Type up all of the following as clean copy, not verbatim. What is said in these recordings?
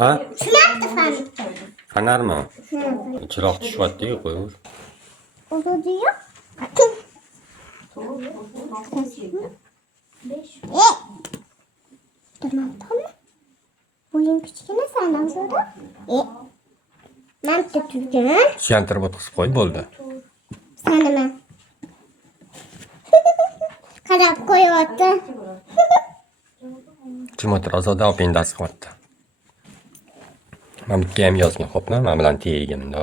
Ha? Tushunardi Famitda. Fanarmi? Chiroq tushyapti-yu, qo'yaver. O'zodi yo'q. Tamam. Bo'ying kichkina san o'zodi. Men turgan. Suyantirib o'tkazib qo'y, bo'ldi. Sen nima? Qarab qo'yapti. Kim o'tir Ozoda opang dars qilyapti. Men bitga ham yozgin, xo'pmi? Men bilan tegimda.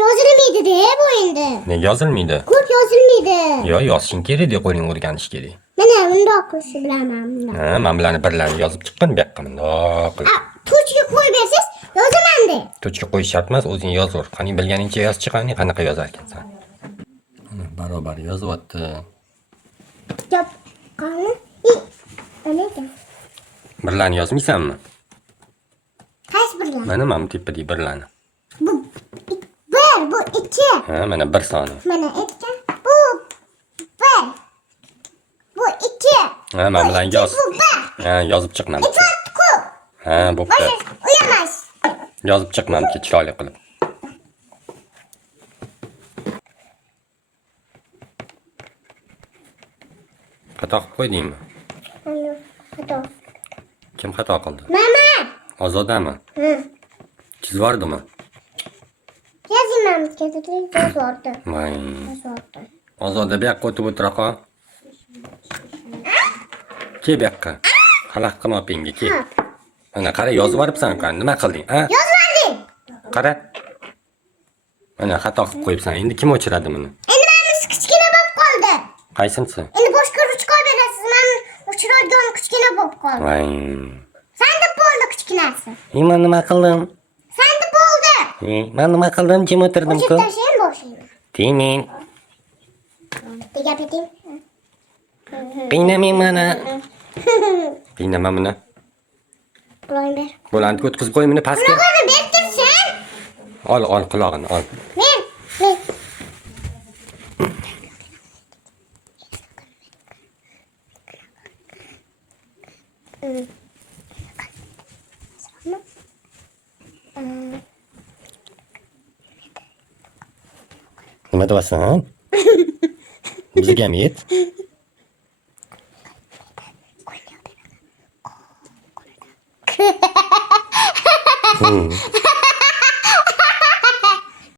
Yozilmaydi-da bu endi. Nega yozilmaydi? Ko'p yozilmaydi. Yo, yozishing kerak, deb qo'ling o'rganish kerak. Mana bundoq qilishni bilaman. Ha, men bularni birlarini yozib chiqqan bu yoqqa bundoq qilib. Tuchga qo'yib bersiz, yozaman-da. Tuchga qo'yish shart emas, o'zing yozaver. Qani bilganingcha yoz chiqani, qanaqa yozar ekansan. Mana barobar yozyapti. Gap qani? Nega? Birlarni yozmaysanmi? Qaysi birlar? Mana men tepadagi birlarni. Bu ikki. Ha, mana bir soni. Mana ikki. Bu bir. Bu ikki. Ha, men bilan yoz. Bu bir. Ha, yozib chiq mana. Ikki. Ha, bo'pti. Uyamas. Yozib chiq mana chiroyli qilib. Xato qilib qo'ydingmi? Xato. Kim xato qildi? Mama. Ozodami? Chizib yubordimi? Yozaman ketdi, yozordi. Voy. Yozordi. Ozoda bu yoqqa o'tib o'tira qol. Ke bu yoqqa. Xalaq qilma opangga, ke. Mana qara yozib yuboribsan, qani nima qilding, ha? Yozmadim. Qara. Mana xato qilib qo'yibsan. Endi kim o'chiradi buni? Endi menimiz kichkina bo'lib qoldi. Qaysinisi? Endi boshqa ruchka berasiz. Men o'chiradigan kichkina bo'lib qoldi. Voy. Senda bo'ldi kichkinasi. Men nima qildim? Senda bo'ldi. Men nima qildim? Jim o'tirdim-ku. O'chib tashlayman boshingni. Timin. Gap eting. Qiynamang mana. Qiynama buni. Qulog'ini ber. Bo'lanti o'tkazib qo'y buni pastga. Qulog'ini ber tursin. Ol qulog'ini, ol. Ber. Nima deyapsan? Bizga ham yet.